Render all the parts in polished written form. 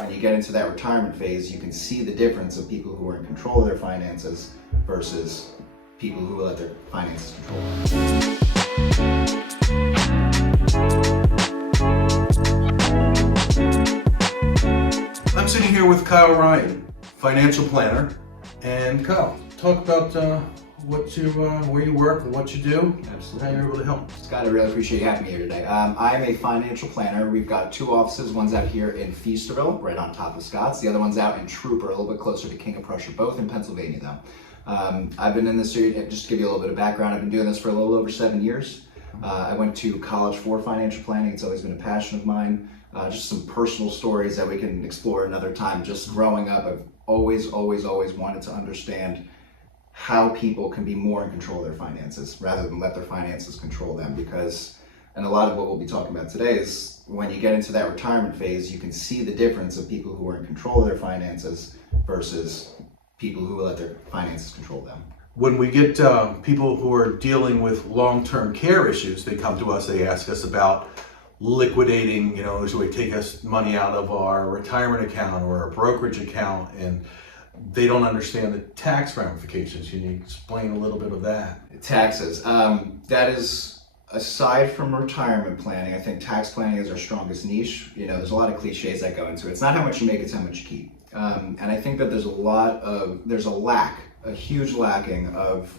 when you get into that retirement phase, you can see the difference of people who are in control of their finances versus people who let their finances control them. I'm sitting here with Kyle.𝘾𝙤𝙣𝙩𝙖, financial planner. And Kyle, talk about where you work and what you do. Absolutely. How you're able to help. Scott, I really appreciate you having me here today. I am a financial planner. We've got two offices. One's out here in Feasterville, right on top of Scott's. The other one's out in Trooper, a little bit closer to King of Prussia, both in Pennsylvania though. I've been in this, just to give you a little bit of background, I've been doing this for a little over 7 years. I went to college for financial planning. It's always been a passion of mine. Just some personal stories that we can explore another time. Just growing up, I've always wanted to understand how people can be more in control of their finances rather than let their finances control them, because, and a lot of what we'll be talking about today is when you get into that retirement phase, you can see the difference of people who are in control of their finances versus people who let their finances control them. When we get people who are dealing with long-term care issues, they come to us, they ask us about liquidating, should we take us money out of our retirement account or a brokerage account, and they don't understand the tax ramifications. Can you explain a little bit of that? Taxes. That is, aside from retirement planning, I think tax planning is our strongest niche. There's a lot of cliches that go into it. It's not how much you make, it's how much you keep. And I think that there's a huge lacking of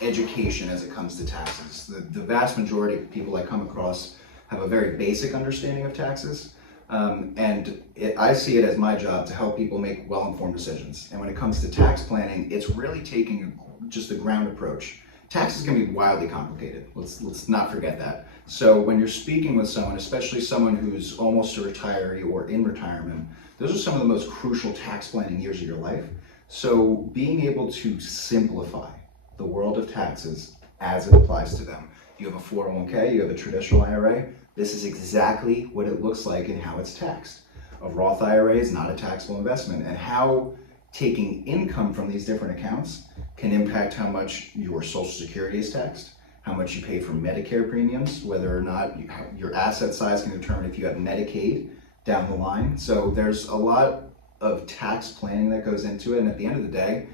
education as it comes to taxes. The vast majority of people I come across have a very basic understanding of taxes. I see it as my job to help people make well-informed decisions. And when it comes to tax planning, it's really taking just a ground approach. Taxes can be wildly complicated. Let's not forget that. So when you're speaking with someone, especially someone who's almost a retiree or in retirement, those are some of the most crucial tax planning years of your life. So being able to simplify the world of taxes as it applies to them. You have a 401k, you have a traditional IRA. This is exactly what it looks like and how it's taxed. A Roth IRA is not a taxable investment, and how taking income from these different accounts can impact how much your Social Security is taxed, how much you pay for Medicare premiums, whether or not your asset size can determine if you have Medicaid down the line. So there's a lot of tax planning that goes into it, and at the end of the day,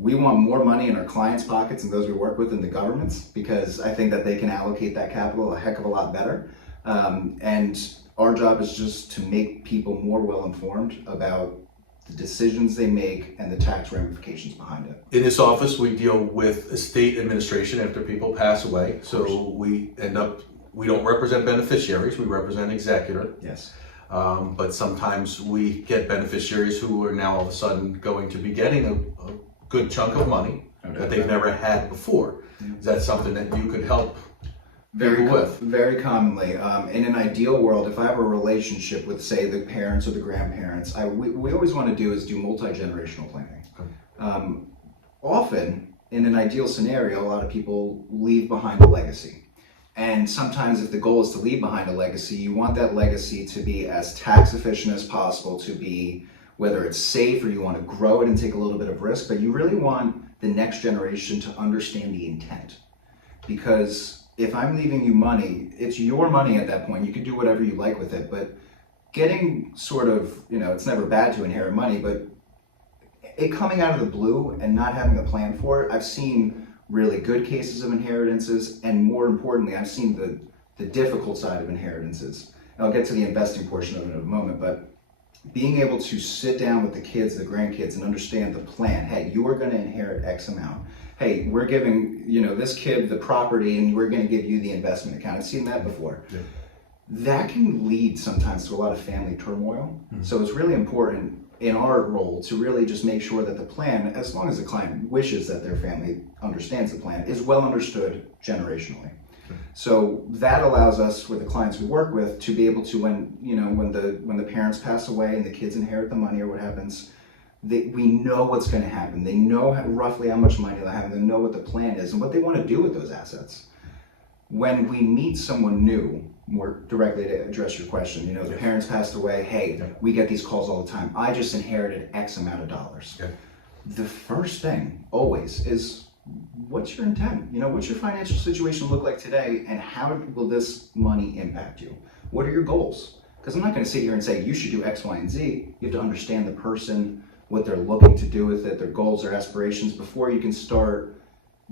we want more money in our clients' pockets and those we work with in the governments, because I think that they can allocate that capital a heck of a lot better. And our job is just to make people more well-informed about the decisions they make and the tax ramifications behind it. In this office, we deal with estate administration after people pass away. So we don't represent beneficiaries, we represent executor. Yes. But sometimes we get beneficiaries who are now all of a sudden going to be getting a good chunk of money that they've never had before. Is that something that you could help with? Very commonly. In an ideal world, if I have a relationship with, say, the parents or the grandparents, we always want to do is do multi-generational planning. Okay. Often, in an ideal scenario, a lot of people leave behind a legacy. And sometimes if the goal is to leave behind a legacy, you want that legacy to be as tax efficient as possible, to be whether it's safe or you want to grow it and take a little bit of risk, but you really want the next generation to understand the intent. Because if I'm leaving you money, it's your money at that point. You can do whatever you like with it, but getting sort of, it's never bad to inherit money, but it coming out of the blue and not having a plan for it, I've seen really good cases of inheritances, and more importantly, I've seen the difficult side of inheritances. And I'll get to the investing portion of it in a moment, but being able to sit down with the kids, the grandkids, and understand the plan. Hey, you are going to inherit X amount. Hey, we're giving this kid the property, and we're going to give you the investment account. I've seen that before. Yeah. That can lead sometimes to a lot of family turmoil. Mm-hmm. So it's really important in our role to really just make sure that the plan, as long as the client wishes that their family understands the plan, is well understood generationally. So that allows us, with the clients we work with, to be able to, when the parents pass away and the kids inherit the money or what happens, we know what's going to happen. They know roughly how much money they'll have, and they know what the plan is and what they want to do with those assets. When we meet someone new, more directly to address your question, the parents passed away, hey, we get these calls all the time. I just inherited X amount of dollars. Yeah. The first thing always is, what's your intent? What's your financial situation look like today, and how will this money impact you? What are your goals? Because I'm not going to sit here and say you should do X, Y, and Z. You have to understand the person, what they're looking to do with it, their goals, their aspirations, before you can start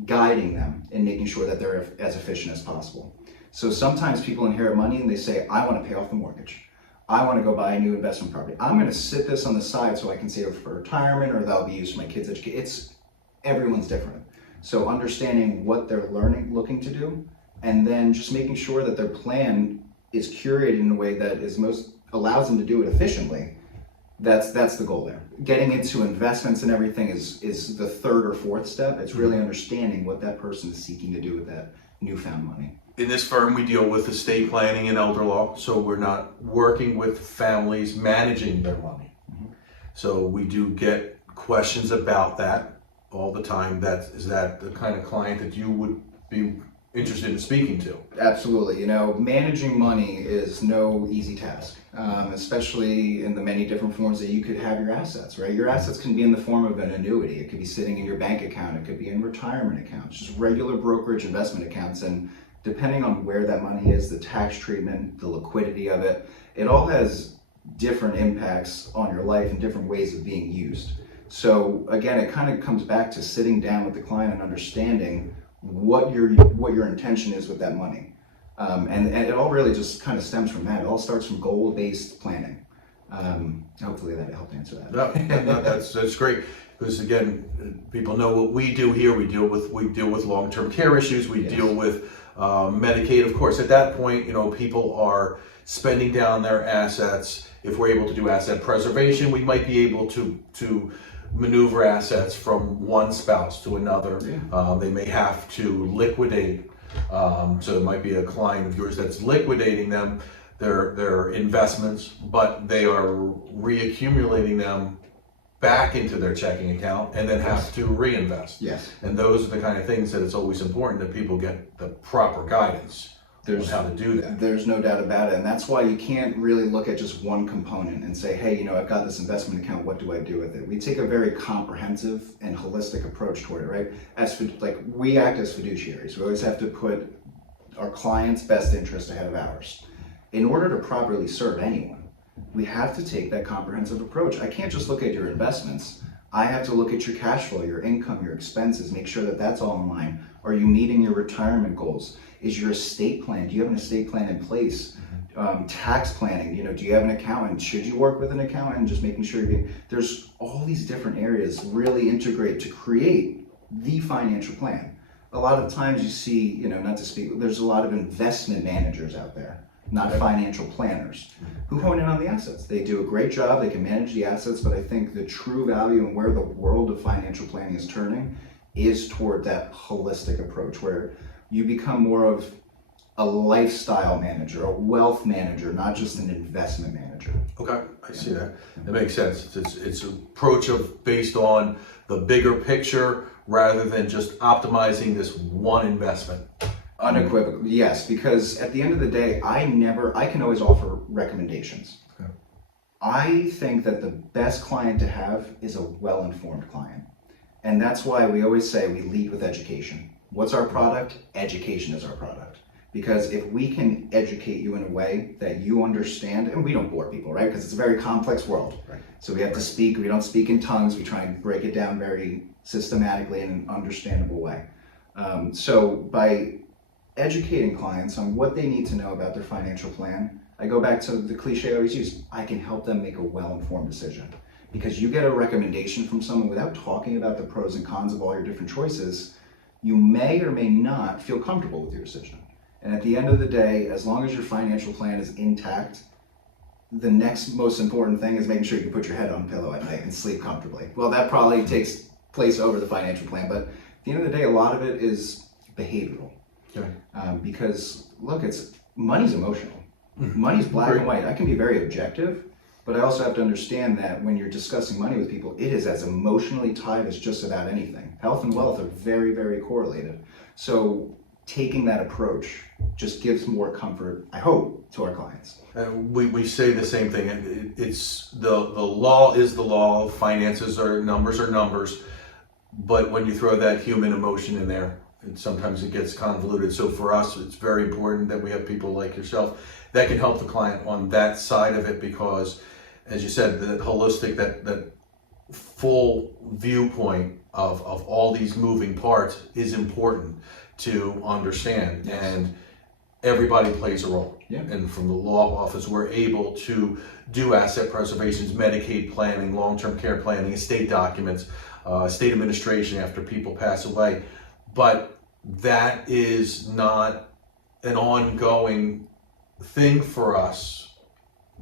guiding them and making sure that they're as efficient as possible. So sometimes people inherit money and they say, I want to pay off the mortgage. I want to go buy a new investment property. I'm going to sit this on the side so I can save it for retirement, or that'll be used for my kids' education. Everyone's different. So understanding what they're looking to do, and then just making sure that their plan is curated in a way that allows them to do it efficiently. That's the goal there. Getting into investments and everything is the third or fourth step. It's really understanding what that person is seeking to do with that newfound money. In this firm, we deal with estate planning and elder law, so we're not working with families managing their money. So we do get questions about that all the time. Is that the kind of client that you would be interested in speaking to? Absolutely. Managing money is no easy task, especially in the many different forms that you could have your assets, right? Your assets can be in the form of an annuity. It could be sitting in your bank account. It could be in retirement accounts, just regular brokerage investment accounts. And depending on where that money is, the tax treatment, the liquidity of it, it all has different impacts on your life and different ways of being used. So again, it kind of comes back to sitting down with the client and understanding what your intention is with that money. And it all really just kind of stems from that. It all starts from goal-based planning. Hopefully that helped answer that. No, that's great. Because again, people know what we do here. We deal with long-term care issues. We deal with Medicaid. Of course, at that point, people are spending down their assets. If we're able to do asset preservation, we might be able to maneuver assets from one spouse to another. They may have to liquidate. So it might be a client of yours that's liquidating their investments, but they are reaccumulating them back into their checking account and then have to reinvest. Yes. And those are the kind of things that it's always important that people get the proper guidance on how to do that. There's no doubt about it. And that's why you can't really look at just one component and say, hey, I've got this investment account, what do I do with it? We take a very comprehensive and holistic approach toward it, right? We act as fiduciaries. We always have to put our client's best interest ahead of ours. In order to properly serve anyone, we have to take that comprehensive approach. I can't just look at your investments. I have to look at your cash flow, your income, your expenses, make sure that that's all in line. Are you meeting your retirement goals? Is your estate plan? Do you have an estate plan in place? Tax planning, do you have an accountant? Should you work with an accountant? And just making sure there's all these different areas really integrate to create the financial plan. A lot of times you see, there's a lot of investment managers out there, not financial planners, who hone in on the assets. They do a great job, they can manage the assets, but I think the true value and where the world of financial planning is turning is toward that holistic approach where you become more of a lifestyle manager, a wealth manager, not just an investment manager. Okay, I see that. That makes sense. It's an approach based on the bigger picture rather than just optimizing this one investment. Unequivocally, yes, because at the end of the day, I can always offer recommendations. Okay. I think that the best client to have is a well-informed client. And that's why we always say we lead with education. What's our product? Education is our product. Because if we can educate you in a way that you understand, and we don't bore people, right? Because it's a very complex world. Right. So we have to speak, we don't speak in tongues, we try and break it down very systematically in an understandable way. So by educating clients on what they need to know about their financial plan, I go back to the cliche I always use, I can help them make a well-informed decision. Because you get a recommendation from someone without talking about the pros and cons of all your different choices, you may or may not feel comfortable with your decision. And at the end of the day, as long as your financial plan is intact, the next most important thing is making sure you can put your head on a pillow at night and sleep comfortably. Well, that probably takes place over the financial plan, but at the end of the day, a lot of it is behavioral. Okay. Because look, money's emotional. Money's black and white. I can be very objective, but I also have to understand that when you're discussing money with people, it is as emotionally tied as just about anything. Health and wealth are very, very correlated. So taking that approach just gives more comfort, I hope, to our clients. We say the same thing. It's the law is the law. Finances are numbers. But when you throw that human emotion in there, sometimes it gets convoluted. So for us, it's very important that we have people like yourself that can help the client on that side of it, because as you said, the holistic, that full viewpoint of all these moving parts is important to understand. Yes. And everybody plays a role. Yeah. And from the law office, we're able to do asset preservations, Medicaid planning, long-term care planning, estate documents, estate administration after people pass away. But that is not an ongoing thing for us.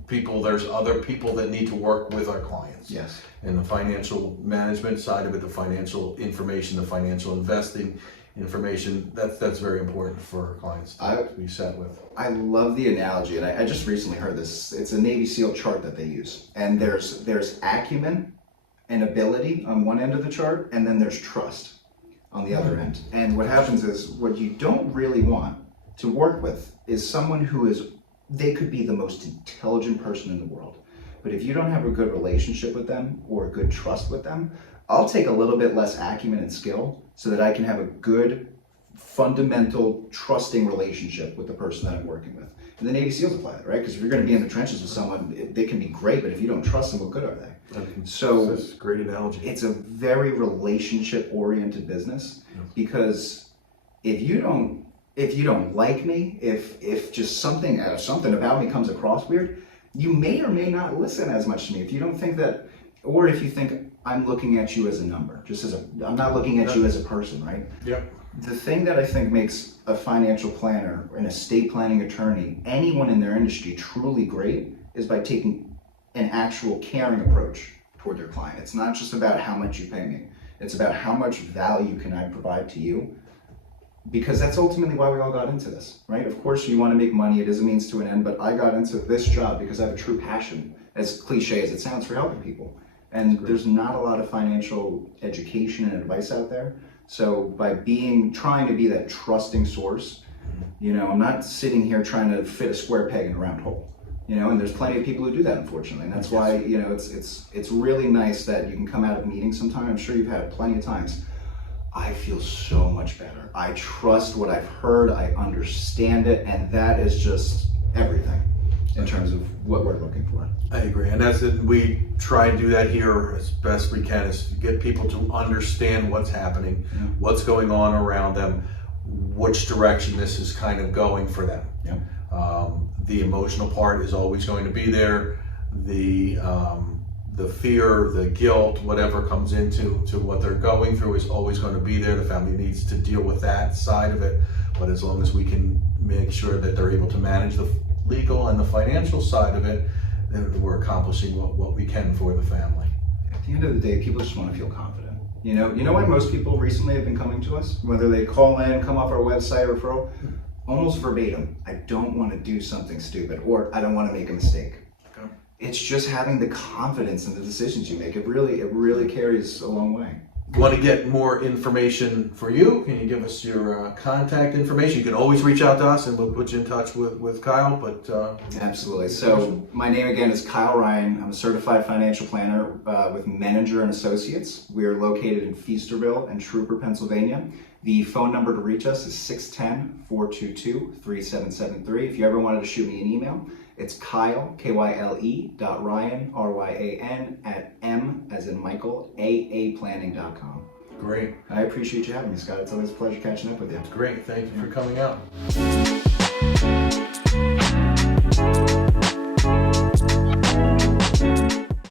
There's other people that need to work with our clients. Yes. And the financial management side of it, the financial information, the financial investing information, that's very important for our clients to be set with. I love the analogy, and I just recently heard this. It's a Navy SEAL chart that they use, and there's acumen and ability on one end of the chart, and then there's trust on the other end. And what happens is, what you don't really want to work with is someone they could be the most intelligent person in the world, but if you don't have a good relationship with them or a good trust with them, I'll take a little bit less acumen and skill so that I can have a good, fundamental, trusting relationship with the person that I'm working with. And the Navy SEALs apply that, right? Because if you're going to be in the trenches with someone, they can be great, but if you don't trust them, what good are they? So that's a great analogy. It's a very relationship-oriented business, because if you don't like me, if just something about me comes across weird, you may or may not listen as much to me. If you don't think that, or if you think I'm looking at you as a number, I'm not looking at you as a person, right? Yep. The thing that I think makes a financial planner, an estate planning attorney, anyone in their industry truly great is by taking an actual caring approach toward their client. It's not just about how much you pay me. It's about how much value can I provide to you, because that's ultimately why we all got into this, right? Of course you want to make money, it is a means to an end, but I got into this job because I have a true passion, as cliche as it sounds, for helping people. And there's not a lot of financial education and advice out there. So by trying to be that trusting source, I'm not sitting here trying to fit a square peg in a round hole. And there's plenty of people who do that, unfortunately. And that's why, it's really nice that you can come out of meetings sometime. I'm sure you've had it plenty of times. I feel so much better. I trust what I've heard, I understand it, and that is just everything in terms of what we're looking for. I agree, and that's it. We try and do that here as best we can, is to get people to understand what's happening, what's going on around them, which direction this is kind of going for them. Yeah. The emotional part is always going to be there. The fear, the guilt, whatever comes into what they're going through is always going to be there. The family needs to deal with that side of it, but as long as we can make sure that they're able to manage the legal and the financial side of it, then we're accomplishing what we can for the family. At the end of the day, people just want to feel confident. You know why most people recently have been coming to us? Whether they call in, come off our website, referral, almost verbatim, I don't want to do something stupid, or I don't want to make a mistake. Okay. It's just having the confidence in the decisions you make. It really carries a long way. Want to get more information for you? Can you give us your contact information? You can always reach out to us and we'll put you in touch with Kyle. But Absolutely. So my name again is Kyle Ryan. I'm a certified financial planner with Menninger and Associates. We are located in Feasterville and Trooper, Pennsylvania. The phone number to reach us is 610-422-3773. If you ever wanted to shoot me an email, it's Kyle, KYLE.Ryan, RYAN, @M as in Michael, AAplanning.com. great. I appreciate you having me, Scott. It's always a pleasure catching up with you. Great. Thank you for coming out.